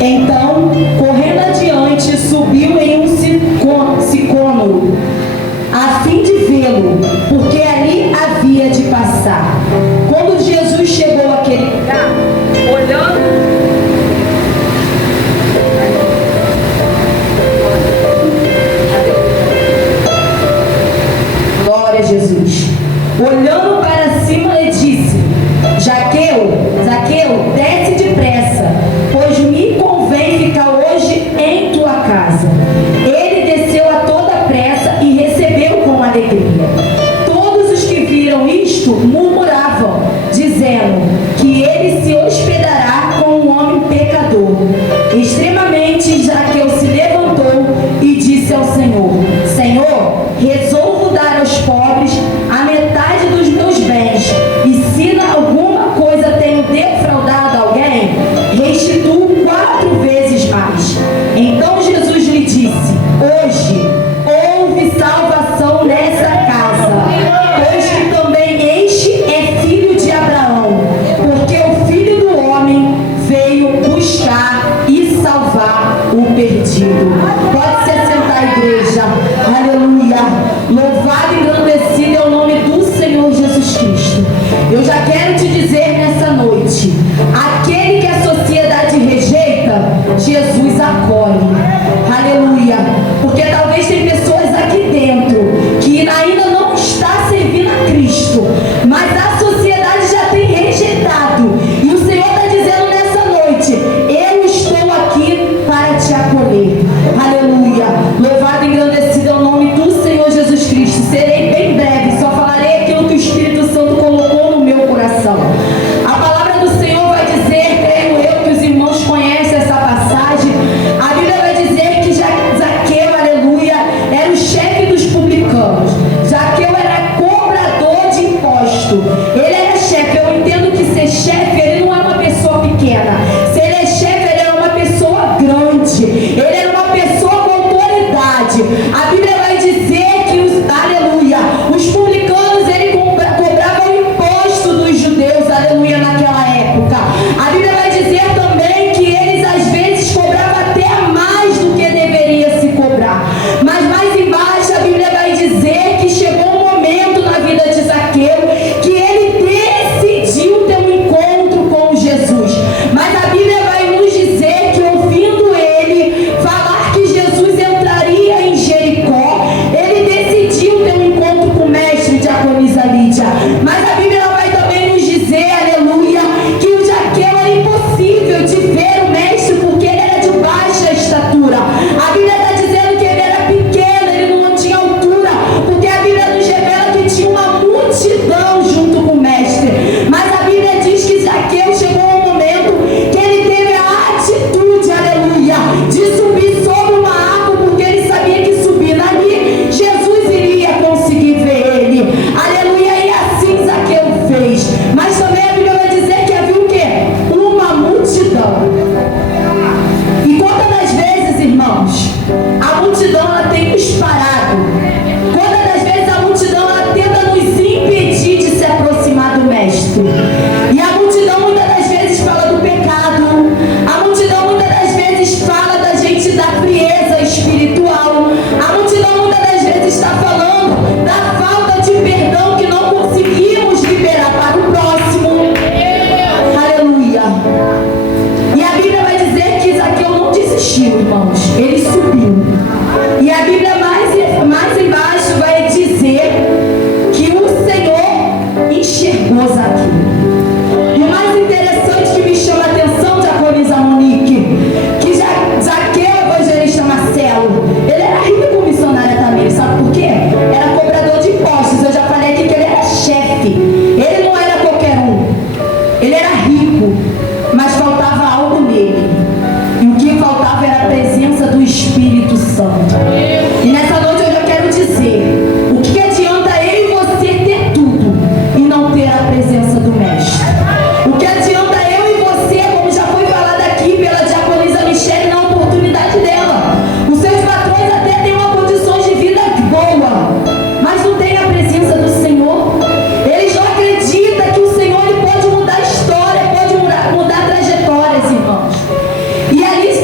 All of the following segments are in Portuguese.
Então, correndo adiante, subiu em um sicômoro, a fim de vê-lo, porque ali havia de passar. Quando Jesus chegou àquele lugar, olhando, glória a Jesus, olhando para cima, lhe disse: Zaqueu, desce depressa, pois me convém ficar hoje em tua casa. Ele desceu a toda pressa e recebeu com alegria. Todos os que viram isto murmuravam, dizendo que ele se hospedará com um homem pecador. Extremamente, Zaqueu se levantou e disse ao Senhor: Senhor, resolvo dar aos pobres a metade dos meus bens, e se alguma coisa tenho defraudado alguém, restituo 4 vezes mais. Então Jesus lhe disse: hoje houve salvação nessa casa, pois que também este é filho de Abraão, porque o Filho do Homem veio buscar e salvar o perdido. Pode se assentar, igreja. Aleluia. Louvado e engrandecido é o nome do Senhor Jesus Cristo. Eu já quero te dizer nessa noite: aquele que a sociedade rejeita, Jesus acolhe. Aleluia. Porque talvez tem pessoas aqui dentro que ainda não está servindo a Cristo, mas a sociedade já tem rejeitado. E o Senhor está dizendo nessa noite: eu estou aqui para te acolher. Aleluia. Louvado e engrandecido é o nome do Senhor Jesus Cristo. Serei bem breve, só falarei aquilo que o Espírito Santo colocou no meu coração. A palavra do Senhor vai dizer, creio eu, que os irmãos conhecem essa passagem. A Bíblia vai dizer que Zaqueu, aleluia, era o chefe dos publicanos. Zaqueu era cobrador de imposto. Ele era chefe. Eu entendo que ser chefe, ele não é uma pessoa pequena. Se ele é chefe, ele é uma pessoa grande. Ele era uma pessoa com autoridade. A Bíblia vai dizer que aleluia, os publicanos, ele cobravam o imposto dos judeus, aleluia, naquela época. A Bíblia vai dizer também que eles às vezes cobravam até mais do que deveria se cobrar. Mas mais embaixo a Bíblia vai dizer que chegou um momento na vida de Zaqueu que ele decidiu ter um encontro com Jesus. Mas a Bíblia vai nos dizer que, ouvindo ele falar que Jesus entraria em Jericó, ele decidiu ter um encontro com o mestre, diaconisa Lídia. Mas a Bíblia vai também nos dizer, aleluia, que o Zaqueu era impossível de ver o mestre porque ele era de baixa estatura. A Bíblia está dizendo que ele era pequeno, ele não tinha altura, porque a Bíblia nos revela que tinha uma multidão junto com o mestre. Mas a Bíblia diz que Zaqueu chegou a um momento que ele teve a atitude, aleluia, de subir sobre uma árvore, porque ele sabia que subindo ali, Jesus iria conseguir ver ele. Aleluia, e assim Zaqueu fez. Mas também a Bíblia vai dizer que havia o quê? Uma multidão. E quantas das vezes, irmãos, a multidão ela tem nos parado? Quantas das vezes a multidão ela tenta nos impedir de se aproximar do mestre? E a multidão muitas das vezes fala do pecado. A multidão muitas das vezes fala da gente da frieza espiritual. A multidão muitas das vezes está falando da falta de perdão que não conseguimos liberar para o próximo. Aleluia. E a Bíblia vai dizer que Zaqueu não desistiu, irmãos. Ele subiu. E a Bíblia mais embaixo vai dizer que o Senhor enxergou Zaqueu. E o mais interessante que me chama a atenção, diaconisa Monique, que Zaqueu, evangelista Marcelo, ele era rico missionário também, sabe por quê? Era cobrador de impostos. Eu já falei aqui que ele era chefe. Ele não era qualquer um. Ele era rico, mas faltava algo nele. E o que faltava era a presença do Espírito Santo. E nessa noite eu já quero dizer: o que adianta eu e você ter tudo e não ter a presença do Mestre? O que adianta eu e você, como já foi falado aqui pela diaconisa Michele na oportunidade dela? Os seus patrões até têm uma condição de vida boa, mas não tem a presença do Senhor. Eles não acreditam que o Senhor ele pode mudar a história, pode mudar trajetórias, irmãos. E ali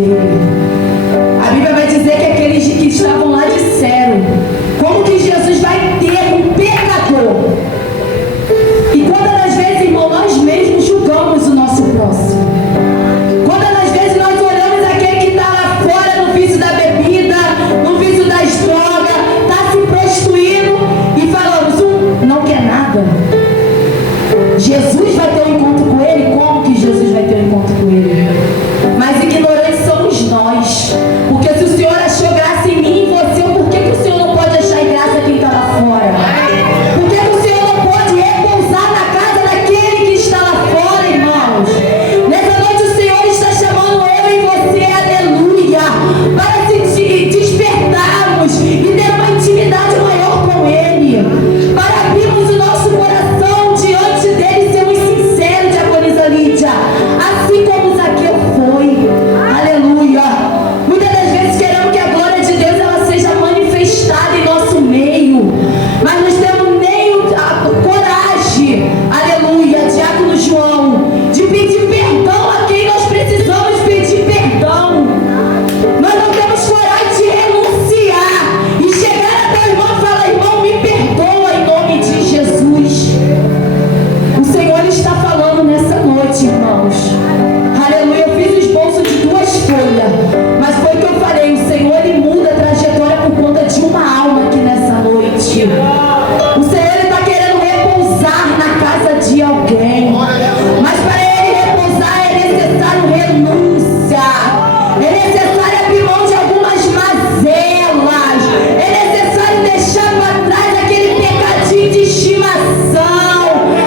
dele. A Bíblia vai dizer que aqueles que estavam lá disseram: como que Jesus vai ter um pecador? E quantas das vezes, irmão, nós mesmos julgamos o nosso próximo? Quantas das vezes nós olhamos aquele que está lá fora no vício da bebida, no vício das drogas, está se prostituindo e falamos: não quer nada. Jesus vai ter um encontro com ele? Como que Jesus vai ter um encontro com ele? Mas ignorantes somos nós. Porque se o Senhor achou graça em mim e em você, por que o Senhor não pode achar graça quem está lá fora? Por que o Senhor não pode repousar na casa daquele que está lá fora, irmãos? Nessa noite o Senhor está chamando eu e você, aleluia, para se despertarmos e ter uma intimidade maior com Ele, para abrirmos o nosso coração diante dele, sermos sinceros, diaconisa Lídia, assim como Zaqueu foi, aleluia. Muitas das vezes queremos que a glória de Deus ela seja manifestada em nosso meio, mas nós temos nem a coragem, aleluia, diácono João, de pedir perdão a quem nós precisamos pedir perdão. Nós não temos coragem de renunciar e chegar até o irmão e falar: irmão, me perdoa em nome de Jesus. O Senhor está falando nessa noite, irmãos. Aleluia, eu fiz o esboço de 2 folhas, mas foi o que eu falei: o Senhor ele muda a trajetória por conta de uma alma aqui nessa noite. O Senhor ele está querendo repousar na casa de alguém, mas para ele repousar é necessário renúncia, é necessário abrir mão de algumas mazelas, é necessário deixar para trás aquele pecadinho de estimação,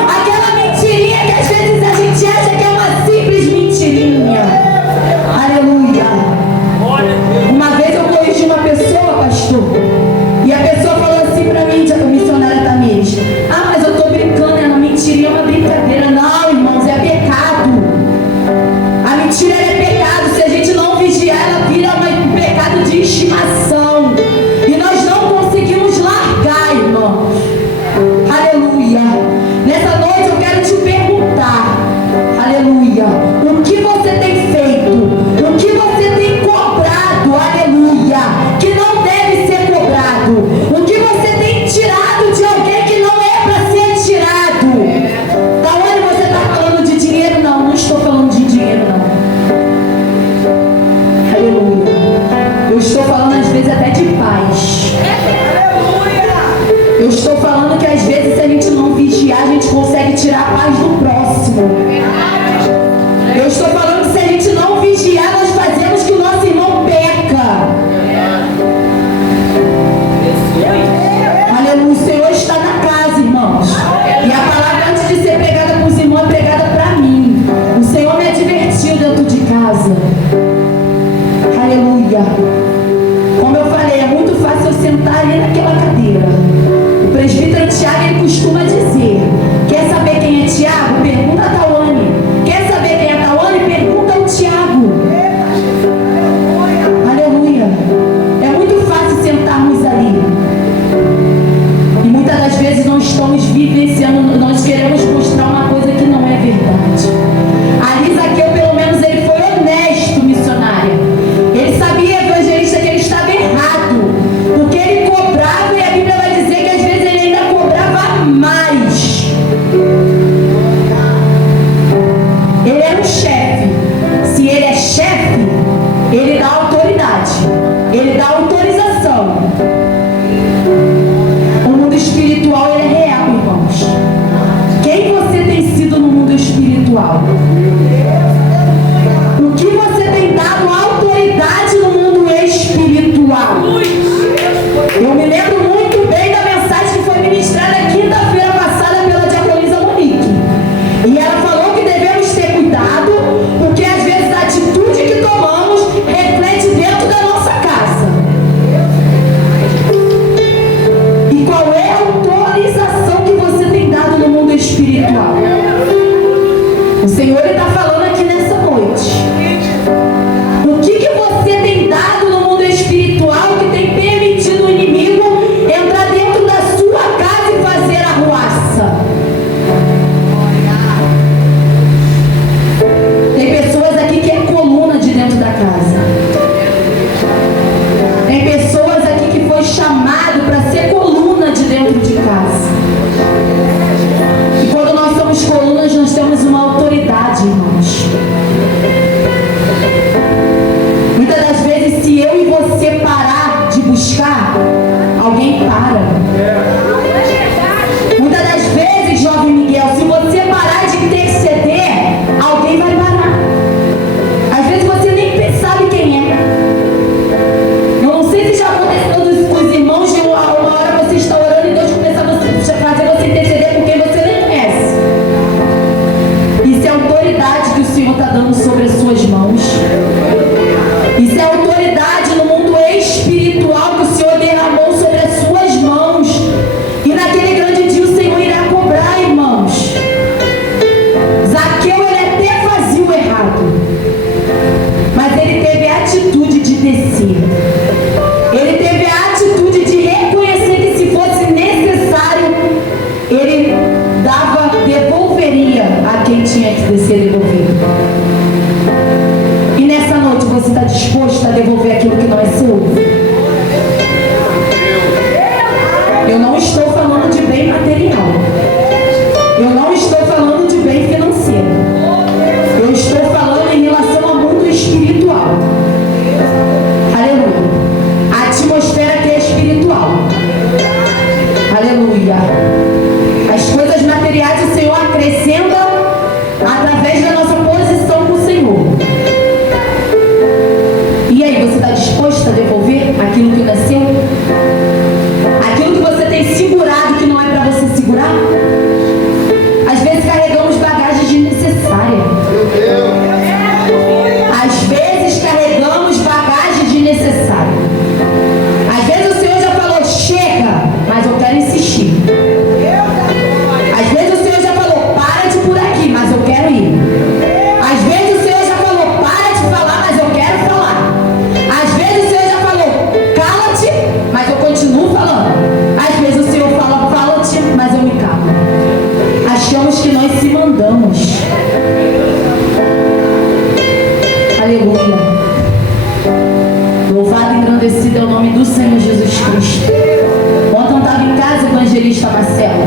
aquela mentirinha que às vezes a gente acha que é uma simples mentirinha. Aleluia. Uma vez eu corrigi uma pessoa, pastor, e a pessoa falou assim pra mim, a missionária Tamires: ah, mas eu tô brincando, é uma mentirinha, é uma brincadeira. Não, irmãos, é pecado. A mentira é pecado. Se a gente não vigiar, ela vira um pecado de estimação. E nós não conseguimos largar, irmãos. Aleluia. Nessa noite eu quero te perguntar, aleluia, o que você tem feito? O que você tem cobrado, aleluia, que não deve ser cobrado? O que você tem tirado de alguém que não é para ser tirado? Da onde você está falando de dinheiro? Não, não estou falando de dinheiro, não. Aleluia. Eu estou falando às vezes até de paz. Eu estou falando que às vezes, se a gente não vigiar, a gente consegue tirar a paz do próximo. Eu estou falando que se a gente não vigiar, nós fazemos que o nosso irmão peca. Aleluia. O Senhor está na casa, irmãos. E a palavra, antes de ser pregada para os irmãos, é pregada para mim. O Senhor me advertiu dentro de casa. Aleluia. Como eu falei, é muito fácil eu sentar ali naquela cadeira. O presbítero Tiago, ele costuma dizer: quer saber quem é Tiago? Pergunta a Tawane. Quer saber quem é Tawane? Pergunta ao Tiago. Aleluia. É muito fácil sentarmos ali. E muitas das vezes não estamos vivenciando, nós queremos mostrar uma coisa que não é verdade. Ali Zaqueu, pelo menos, ele foi honesto, missionária. Ele sabia, evangelista, que ele estava errado, porque ele cobrava, e a Bíblia vai dizer que às vezes ele ainda cobrava mais. devolver aquilo que não é seu. Eu não estou falando de bem material. Eu não estou falando de bem financeiro. Eu estou falando em relação ao mundo espiritual. Aleluia. A atmosfera que é espiritual. Aleluia. As coisas materiais o Senhor acrescenta através da nossa posição com o Senhor. E aí, você está disposto a devolver aquilo que não é seu? Aquilo que você tem segurado que não é para você segurar? Às vezes carregamos bagagem desnecessária. Às vezes carregamos bagagem desnecessária. Às vezes o Senhor já falou, chega, mas eu quero insistir. Às vezes o Senhor já falou, para de por aqui, mas eu quero ir. Às vezes o Senhor já falou, para de falar, mas eu quero falar. Às vezes o Senhor já falou, cala-te, mas eu continuo falando. Às vezes o Senhor fala, fala-te, mas eu me calo. Achamos que nós se mandamos. Aleluia. Louvado e engrandecido é o nome do Senhor Jesus Cristo. Ontem eu estava em casa, evangelista Marcelo.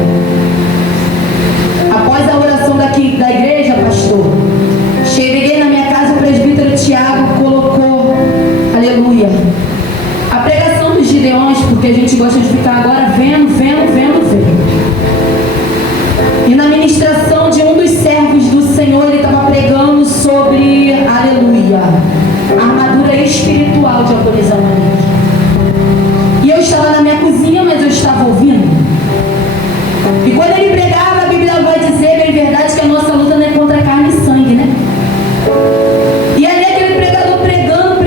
Após a oração daqui da igreja, pastor, cheguei na minha casa, o presbítero Tiago colocou, aleluia, a pregação dos Gideões, porque a gente gosta de ficar agora vendo. E na ministração de um dos servos do Senhor, ele estava pregando sobre, aleluia, a armadura espiritual de Agonizar Monique. E eu estava na minha cozinha, mas eu estava ouvindo. E quando ele pregava, a Bíblia vai dizer, bem verdade, que a nossa luta não é contra carne e sangue, né? E ali aquele pregador pregando,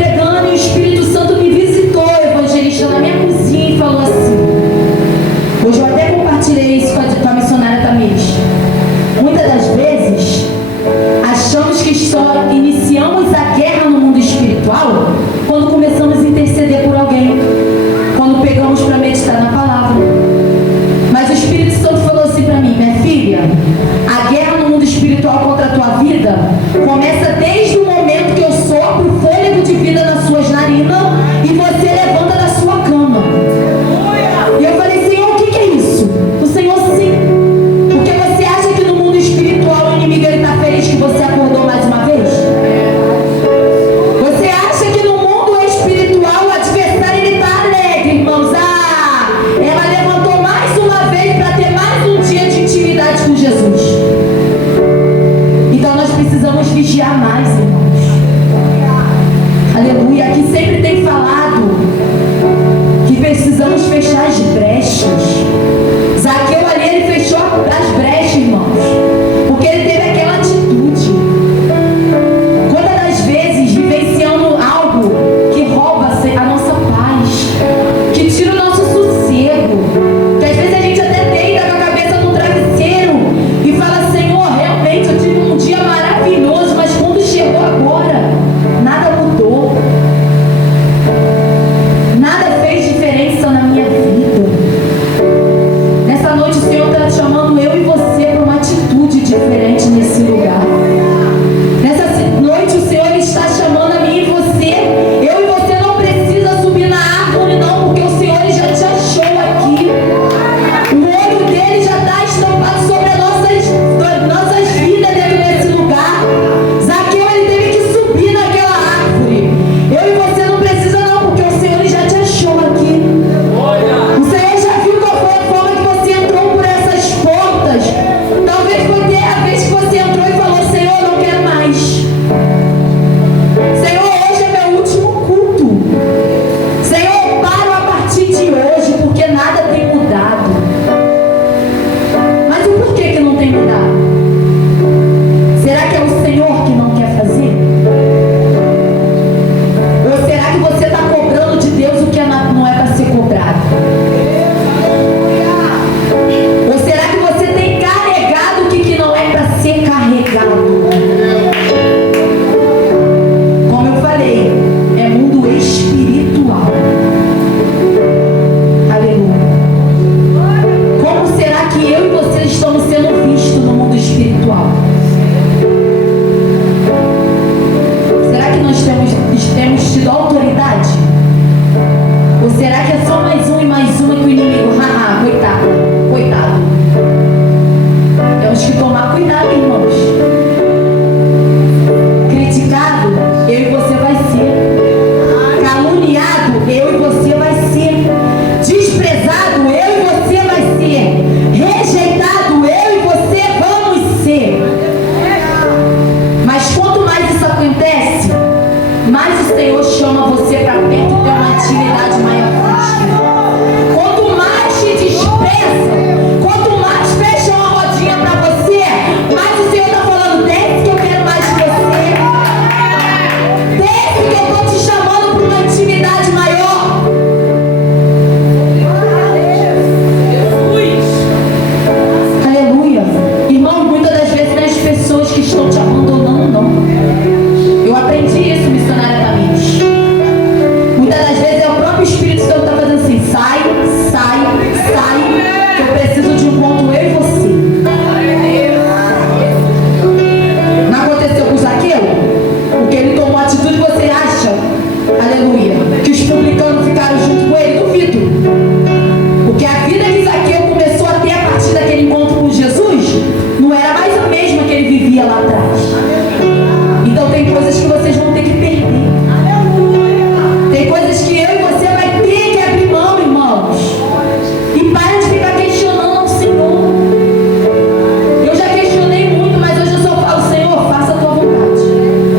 e o Espírito Santo me visitou, evangelista, na minha cozinha e falou assim, eu e você vai ser. Desprezado, eu e você vai ser. Rejeitado, eu e você vamos ser. Mas quanto mais isso acontece, mais o Senhor chama você para perto e tem uma intimidade maior contigo. Quanto mais te despreza, quanto mais fecha uma rodinha para você, mais o Senhor está falando: desce que eu quero mais de você. Desce que eu estou te chamando para uma intimidade maior. Aleluia. Irmão, muitas das vezes não é as pessoas que estão te abandonando, não. Eu aprendi isso, missionária Tamires. Muitas das vezes é o próprio Espírito Santo que está fazendo assim: sai, sai, sai, que eu preciso de um ponto eu e você. Não aconteceu com Zaqueu? Porque ele tomou atitude, você acha, aleluia, que os publicanos ficaram junto com ele? Duvido. Porque a vida que Zaqueu começou a ter a partir daquele encontro com Jesus não era mais a mesma que ele vivia lá atrás. Então tem coisas que vocês vão ter que perder. Tem coisas que eu e você vai ter que abrir mão, irmãos. E para de ficar questionando ao Senhor. Eu já questionei muito, mas hoje eu só falo: Senhor, faça a tua vontade.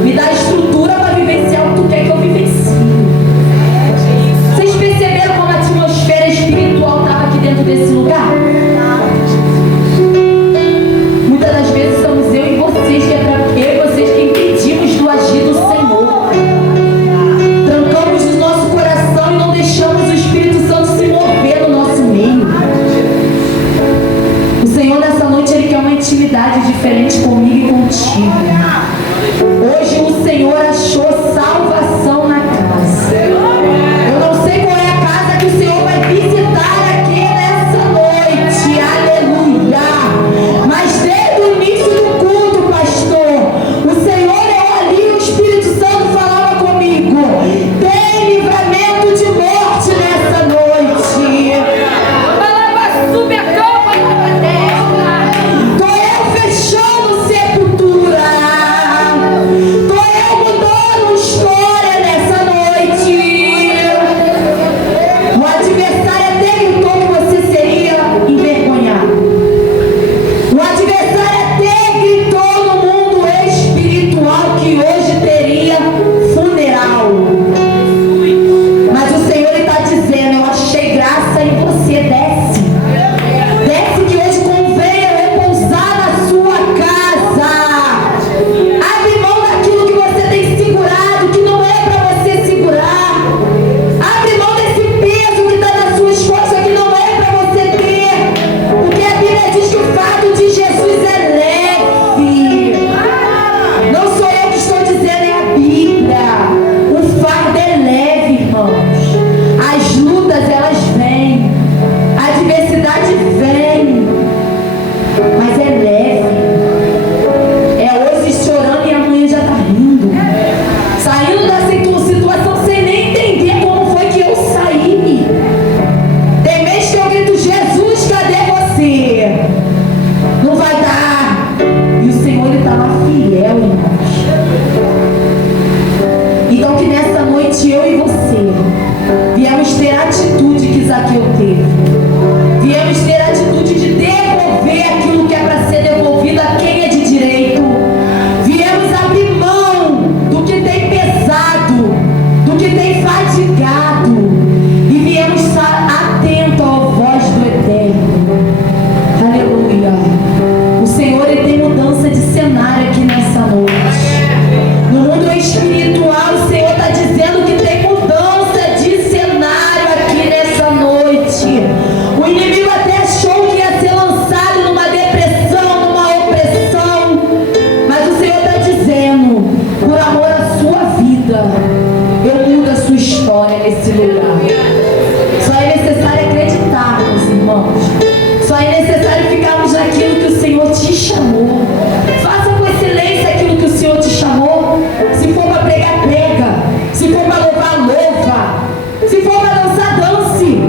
Me dá estrutura para vivenciar o que tu quer que eu vivencie. Vocês perceberam como a atmosfera espiritual estava aqui dentro desse lugar? Muitas das vezes somos eu e vocês que impedimos do agir do Senhor. Trancamos o nosso coração e não deixamos o Espírito Santo se mover no nosso meio. O Senhor nessa noite, Ele quer uma intimidade diferente comigo e contigo. Hoje o Senhor achou salvação na casa. Eu não sei qual é a casa que o Senhor vai visitar aqui nessa noite. Aleluia. Mas desde o início do culto, pastor, o Senhor, eu ali, o Espírito Santo falava comigo: tem livramento de morte nessa noite. Sube a cama na terra. Tô eu fechando sepultura. Tô eu mudando história nessa noite. O adversário até gritou que você seria envergonhado. O adversário até gritou no mundo espiritual que hoje teria funeral. Mas o Senhor está dizendo: eu achei graça em você, desce. Desce que hoje convém eu repousar na sua casa. Abre mão daquilo que você tem segurado, que não é para você segurar. Abre mão desse peso que está nas suas costas, que não é para você ter. Porque a Bíblia diz que o fardo de Jesus é leve. Não sou eu que estou dizendo, é a Bíblia. O fardo é leve, irmãos. As lutas, elas vêm. A adversidade vem. Mas é leve. É hoje chorando e amanhã já está rindo. Saindo da situação sem nem entender como foi que eu saí. Tem mês que eu grito: Jesus, cadê você? Não vai dar. E o Senhor, Ele estava fiel, irmãos. Então que nessa noite eu e você viemos ter a atitude que Zaqueu teve. Viemos ter a atitude de devolver aquilo que é para ser devolvido a quem é de direito. Viemos abrir mão do que tem pesado, do que tem fatigado. E viemos estar atento à voz do Eterno. Aleluia. O Senhor, Ele tem mudança de cenário aqui nessa noite. No mundo espiritual, o Senhor está dizendo que tem mudança de cenário aqui nessa noite. O inimigo até achou que ia ser lançado numa depressão, numa opressão. Mas o Senhor está dizendo: por amor à sua vida, eu mudo a sua história nesse lugar. Só é necessário acreditarmos, irmãos. Só é necessário ficarmos naquilo que o Senhor te chamou. Faça com excelência aquilo que o Senhor te chamou. Se for para pregar, prega. Se for para louvar, louva. Se for para dançar, dance.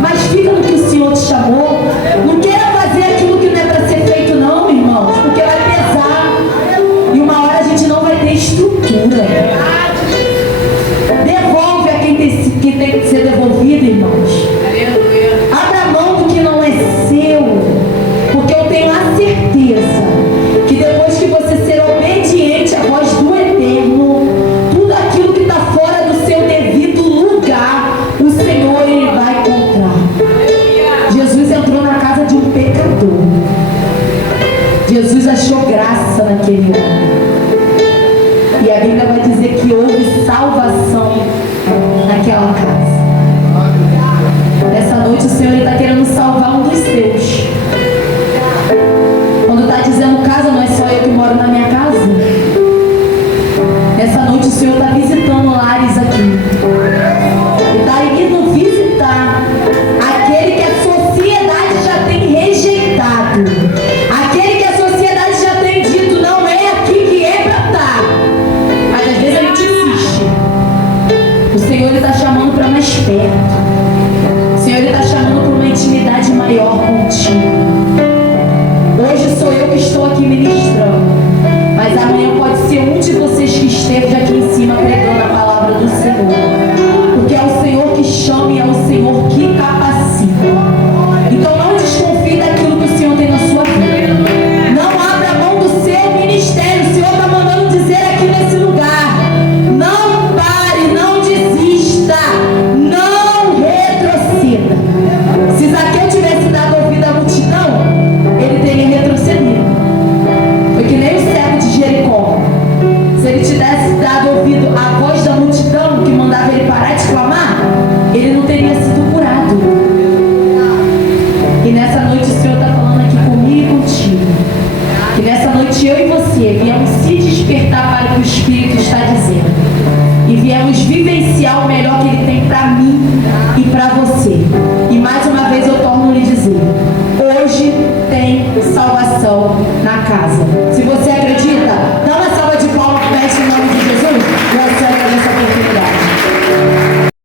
Mas fica no que o Senhor te chamou. Não queira fazer aquilo que não é para ser feito, não, irmãos, porque vai pesar. E uma hora a gente não vai ter estrutura. Devolve a quem tem que ser devolvido, irmãos. Abra mão do que não é seu, porque eu tenho a certeza que depois que você ser obediente à voz do Eterno, tudo aquilo que está fora do seu devido lugar, o Senhor ele vai encontrar. Jesus entrou na casa de um pecador. Jesus achou graça naquele homem. E a Bíblia vai dizer que houve salvação naquela casa. Nessa noite o Senhor está querendo salvar um dos seus. Quando está dizendo casa, não é só eu que moro na minha casa. Nessa noite o Senhor está visitando lares aqui. E está indo visitar aquele que a sociedade já tem rejeitado. Aquele que a sociedade já tem dito, não é aqui que é para estar. Mas às vezes a gente insiste. O Senhor está chamando para mais perto. O Senhor está chamando para uma intimidade maior contigo. Hoje sou eu que estou aqui ministrando, mas amanhã pode ser um de vocês que esteja aqui em cima pregando a palavra do Senhor. Porque é o Senhor que chama e é o Senhor que capacita. Então não desconfie daquilo que o Senhor tem na sua vida. Não abra mão do seu ministério. O Senhor está mandando dizer aqui nesse lugar. Não pare, não desista, não retroceda. Se Zaqueu tivesse dado ouvido à multidão, ele teria retrocedido. Foi que nem o cego de Jericó. Se ele tivesse dado ouvido à voz da multidão que mandava ele parar de clamar, ele não teria sido curado. E nessa noite o Senhor está falando aqui comigo e contigo. Que nessa noite eu e você viemos se despertar para o que o Espírito está dizendo. E viemos vivenciar o melhor que Ele tem para mim e para você. E mais uma vez eu torno a lhe dizer, hoje tem salvação na casa. Se